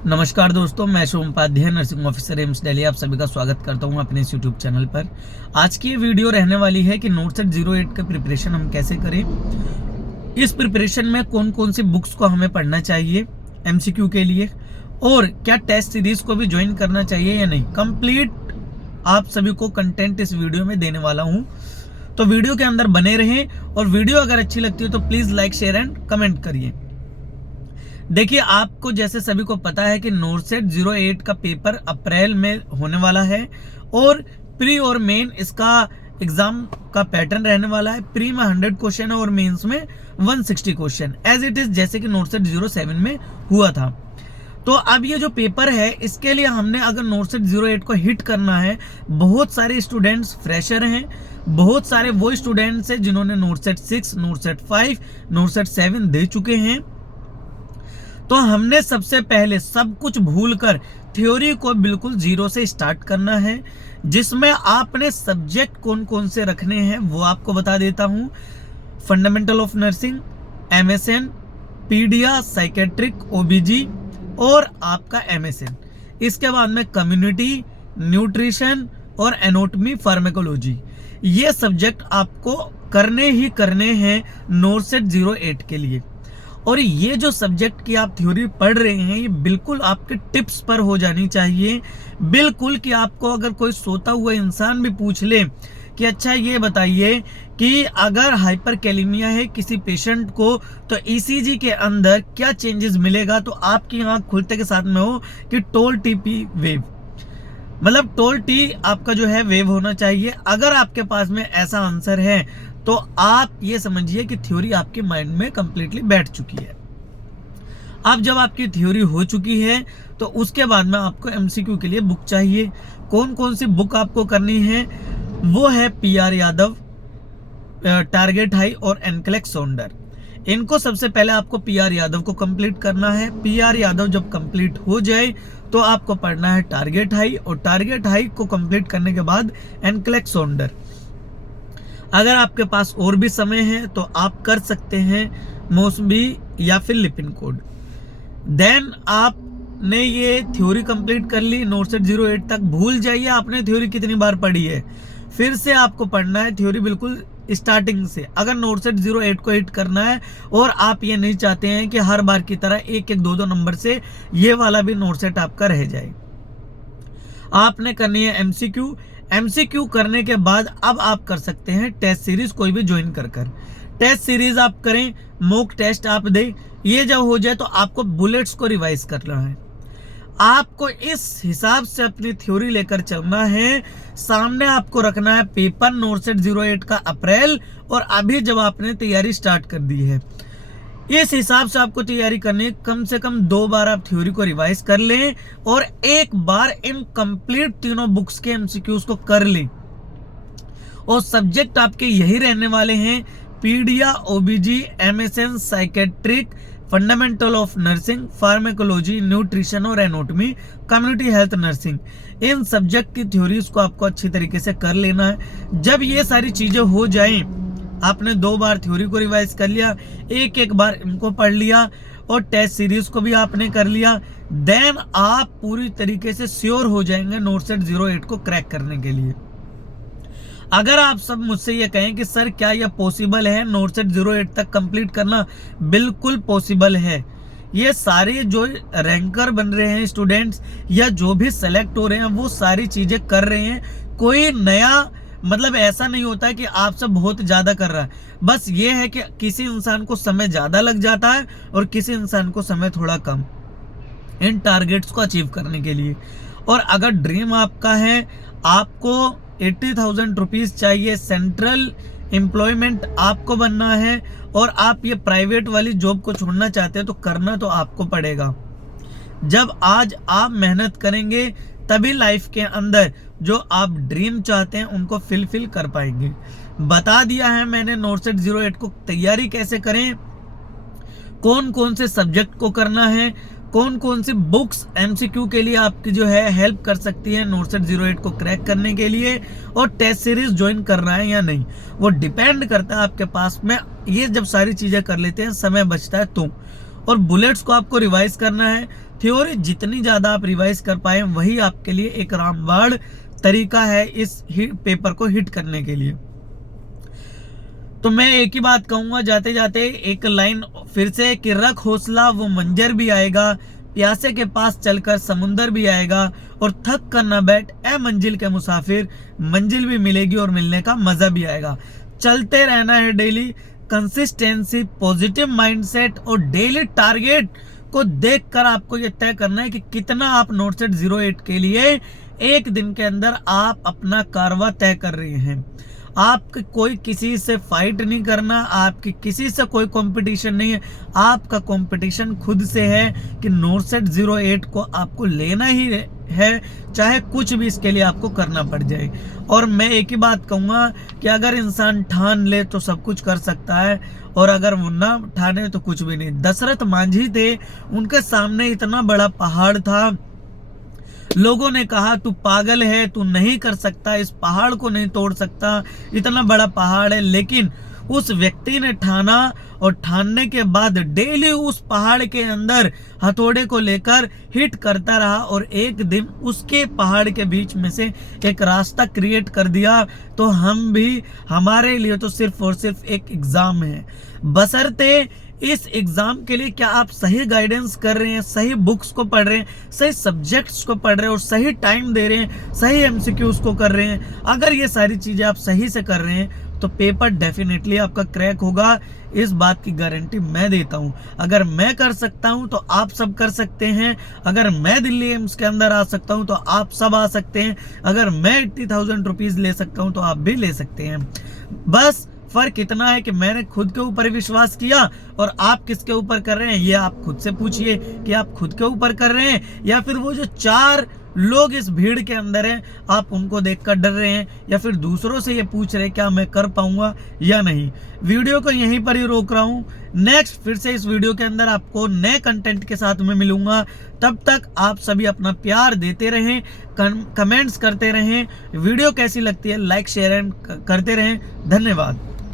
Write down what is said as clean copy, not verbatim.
नमस्कार दोस्तों, मैं Shubham Upadhyay, nursing officer AIIMS Delhi. आप सभी का स्वागत करता हूं अपने इस यूट्यूब चैनल पर। आज की ये वीडियो रहने वाली है कि नोटसेट 08 का प्रिपरेशन हम कैसे करें, इस प्रिपरेशन में कौन कौन सी बुक्स को हमें पढ़ना चाहिए एमसीक्यू के लिए, और क्या टेस्ट सीरीज को भी ज्वाइन करना चाहिए या नहीं। कंप्लीट आप सभी को कंटेंट इस वीडियो में देने वाला हूँ, तो वीडियो के अंदर बने रहें। और वीडियो अगर अच्छी लगती है तो please like, share and comment करिए। देखिए, आपको जैसे सभी को पता है कि नोटसेट 08 का पेपर अप्रैल में होने वाला है, और प्री और मेन इसका एग्जाम का पैटर्न रहने वाला है। प्री में 100 क्वेश्चन है और मेंस में 160 क्वेश्चन, एज इट इज जैसे कि नोटसेट 07 में हुआ था। तो अब ये जो पेपर है, इसके लिए हमने अगर नोटसेट 08 को हिट करना है, बहुत सारे स्टूडेंट्स फ्रेशर हैं, बहुत सारे वो स्टूडेंट्स हैं जिन्होंने नोटसेट 6, नोटसेट 5, नोटसेट 7 दे चुके हैं। तो हमने सबसे पहले सब कुछ भूलकर थ्योरी को बिल्कुल जीरो से स्टार्ट करना है, जिसमें आपने सब्जेक्ट कौन कौन से रखने हैं वो आपको बता देता हूं। Fundamental of nursing, MSN, pedia, psychiatric, OBG और आपका एमएसएन। इसके बाद में कम्युनिटी, न्यूट्रिशन और एनाटॉमी, फार्माकोलॉजी। ये सब्जेक्ट आपको करने ही करने हैं नोटसेट 08 के लिए। और ये जो सब्जेक्ट की आप थ्योरी पढ़ रहे हैं, ये बिल्कुल आपके टिप्स पर हो जानी चाहिए। बिल्कुल कि आपको अगर कोई सोता हुआ इंसान भी पूछ ले कि अच्छा ये बताइए कि अगर हाइपरकैलेमिया है किसी पेशेंट को, तो ईसीजी के अंदर क्या चेंजेस मिलेगा, तो आपकी आंख खुलते के साथ में हो कि टोल टीपी वेव, मतलब टोल टी आपका जो है वेव होना चाहिए। अगर आपके पास में ऐसा आंसर है तो आप ये समझिए कि थ्योरी आपके माइंड में कंप्लीटली बैठ चुकी है। अब जब आपकी थ्योरी हो चुकी है तो उसके बाद में आपको एमसीक्यू के लिए बुक चाहिए। कौन कौन सी बुक आपको करनी है, वो है पीआर यादव, टारगेट हाई और एनक्लेक्स सोंडर। इनको सबसे पहले आपको पीआर यादव को कंप्लीट करना है। पीआर यादव जब कंप्लीट हो जाए तो आपको पढ़ना है टारगेट हाई, और टारगेट हाई को कंप्लीट करने के बाद एनक्लेक्स सोंडर। अगर आपके पास और भी समय है तो आप कर सकते हैं मौसमी या फिर लिपिन कोड। देन आपने ये थ्योरी कंप्लीट कर ली नोटसेट 08 तक। भूल जाइए आपने थ्योरी कितनी बार पढ़ी है, फिर से आपको पढ़ना है थ्योरी बिल्कुल स्टार्टिंग से, अगर नोटसेट 08 को हिट करना है। और आप ये नहीं चाहते हैं कि हर बार की तरह एक एक दो दो नंबर से ये वाला भी नोटसेट आपका रह जाए। आपने करनी है एमसीक्यू। एमसीक्यू करने के बाद अब आप कर सकते हैं टेस्ट सीरीज कोई भी ज्वाइन कर टेस्ट सीरीज आप करें, मॉक टेस्ट आप दें। ये जब हो जाए तो आपको बुलेट्स को रिवाइज करना है। आपको इस हिसाब से अपनी थ्योरी लेकर चलना है। सामने आपको रखना है पेपर नोटसेट 08 का अप्रैल, और अभी जब आपने तैयारी स्टार्ट कर दी है, इस हिसाब से आपको तैयारी करनी है। कम से कम 2 बार आप थ्योरी को रिवाइज कर लें और एक बार इन कंप्लीट तीनों बुक्स के एमसीक्यूज को कर लें। और सब्जेक्ट आपके यही रहने वाले हैं: pedia, OBG, MSN, psychiatric, fundamental of nursing, pharmacology, nutrition और एनाटॉमी, कम्युनिटी हेल्थ नर्सिंग। इन सब्जेक्ट की थ्योरीज को आपको अच्छी तरीके से कर लेना है। जब ये सारी चीजें हो जाएं, आपने 2 बार थ्योरी को रिवाइज कर लिया, एक बार इनको पढ़ लिया, और टेस्ट सीरीज को भी आपने कर लिया, देन आप पूरी तरीके से श्योर हो जाएंगे नोटसेट 08 को क्रैक करने के लिए। अगर आप सब मुझसे ये कहें कि सर क्या यह पॉसिबल है नोटसेट 08 तक कंप्लीट करना, बिल्कुल पॉसिबल है। ये सारे जो रैंकर बन रहे हैं स्टूडेंट्स या जो भी सेलेक्ट हो रहे हैं, वो सारी चीजें कर रहे हैं। कोई नया मतलब ऐसा नहीं होता है कि आप सब बहुत ज्यादा कर रहा है। बस ये है कि किसी इंसान को समय ज्यादा लग जाता है और किसी इंसान को समय थोड़ा कम, इन टारगेट्स को अचीव करने के लिए। और अगर ड्रीम आपका है, आपको 80,000 रुपीज चाहिए, सेंट्रल एम्प्लॉयमेंट आपको बनना है, और आप ये प्राइवेट वाली जॉब को छोड़ना चाहते हैं, तो करना तो आपको पड़ेगा। जब आज आप मेहनत करेंगे तभी लाइफ के अंदर जो आप ड्रीम चाहते हैं उनको फिल कर पाएंगे। बता दिया है मैंने नोटसेट 08 को तैयारी कैसे करें, कौन कौन से सब्जेक्ट को करना है, कौन कौन सी बुक्स एमसीक्यू के लिए आपकी जो है हेल्प कर सकती है नोटसेट 08 को क्रैक करने के लिए, और टेस्ट सीरीज ज्वाइन करना है या नहीं, वो डिपेंड करता है आपके पास में। ये जब सारी चीजें कर लेते हैं, समय बचता है तो और बुलेट्स को आपको रिवाइज करना है। थ्योरी जितनी ज़्यादा आप रिवाइज कर पाए वही आपके लिए एक रामबाण तरीका है इस पेपर को हिट करने के लिए। तो मैं एक ही बात कहूंगा जाते जाते, एक लाइन फिर से कि रख हौसला वो मंजर भी आएगा, प्यासे के पास चलकर समुंदर भी आएगा, और थक कर न बैठ ए मंजिल के मुसाफिर, मंजिल भी मिलेगी और मिलने का मजा भी आएगा। चलते रहना है डेली, कंसिस्टेंसी, पॉजिटिव माइंडसेट और डेली टारगेट को देखकर आपको ये तय करना है कि कितना आप नोटसेट 08 के लिए एक दिन के अंदर आप अपना कारवा तय कर रहे हैं। आपके कोई किसी से फाइट नहीं करना, आपकी किसी से कोई कंपटीशन नहीं है, आपका कंपटीशन खुद से है कि नोटसेट 08 को आपको लेना ही है, चाहे कुछ भी इसके लिए आपको करना पड़ जाए। और मैं एक ही बात कहूँगा कि अगर इंसान ठान ले तो सब कुछ कर सकता है, और अगर वो ना ठाने तो कुछ भी नहीं। दशरथ मांझी थे, उनके सामने इतना बड़ा पहाड़ था, लोगों ने कहा तू पागल है, तू नहीं कर सकता, इस पहाड़ को नहीं तोड़ सकता, इतना बड़ा पहाड़ है। लेकिन उस व्यक्ति ने ठाना, और ठानने के बाद डेली उस पहाड़ के अंदर हथौड़े को लेकर हिट करता रहा, और एक दिन उसके पहाड़ के बीच में से एक रास्ता क्रिएट कर दिया। तो हम भी, हमारे लिए तो सिर्फ और सिर्फ एक एग्जाम है, बशर्ते इस एग्जाम के लिए क्या आप सही गाइडेंस कर रहे हैं, सही बुक्स को पढ़ रहे हैं, सही सब्जेक्ट्स को पढ़ रहे हैं, और सही टाइम दे रहे हैं, सही एमसीक्यूज को कर रहे हैं। अगर ये सारी चीजें आप सही से कर रहे हैं तो पेपर डेफिनेटली आपका क्रैक होगा, इस बात की गारंटी मैं देता हूं। अगर मैं कर सकता हूं तो आप सब कर सकते हैं, अगर मैं दिल्ली एम्स के अंदर आ सकता हूं तो आप सब आ सकते हैं, अगर मैं 80,000 रुपीज ले सकता हूं तो आप भी ले सकते हैं। बस फर्क इतना है कि मैंने खुद के ऊपर विश्वास किया, और आप किसके ऊपर कर रहे हैं ये आप खुद से पूछिए कि आप खुद के ऊपर कर रहे हैं, या फिर वो जो 4 लोग इस भीड़ के अंदर हैं आप उनको देखकर डर रहे हैं, या फिर दूसरों से ये पूछ रहे हैं क्या मैं कर पाऊंगा या नहीं। वीडियो को यहीं पर ही रोक रहा हूं, नेक्स्ट फिर से इस वीडियो के अंदर आपको नए कंटेंट के साथ में मिलूंगा। तब तक आप सभी अपना प्यार देते रहें, कमेंट्स करते रहें, वीडियो कैसी लगती है लाइक शेयर एंड करते रहें। धन्यवाद।